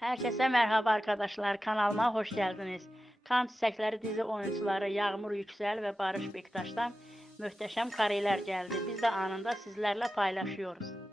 Herkese merhaba arkadaşlar. Kanalıma hoş geldiniz. Kan Çiçekleri dizi oyuncuları Yağmur Yüksel ve Barış Bektaş'tan mühteşem kareler geldi. Biz de anında sizlerle paylaşıyoruz.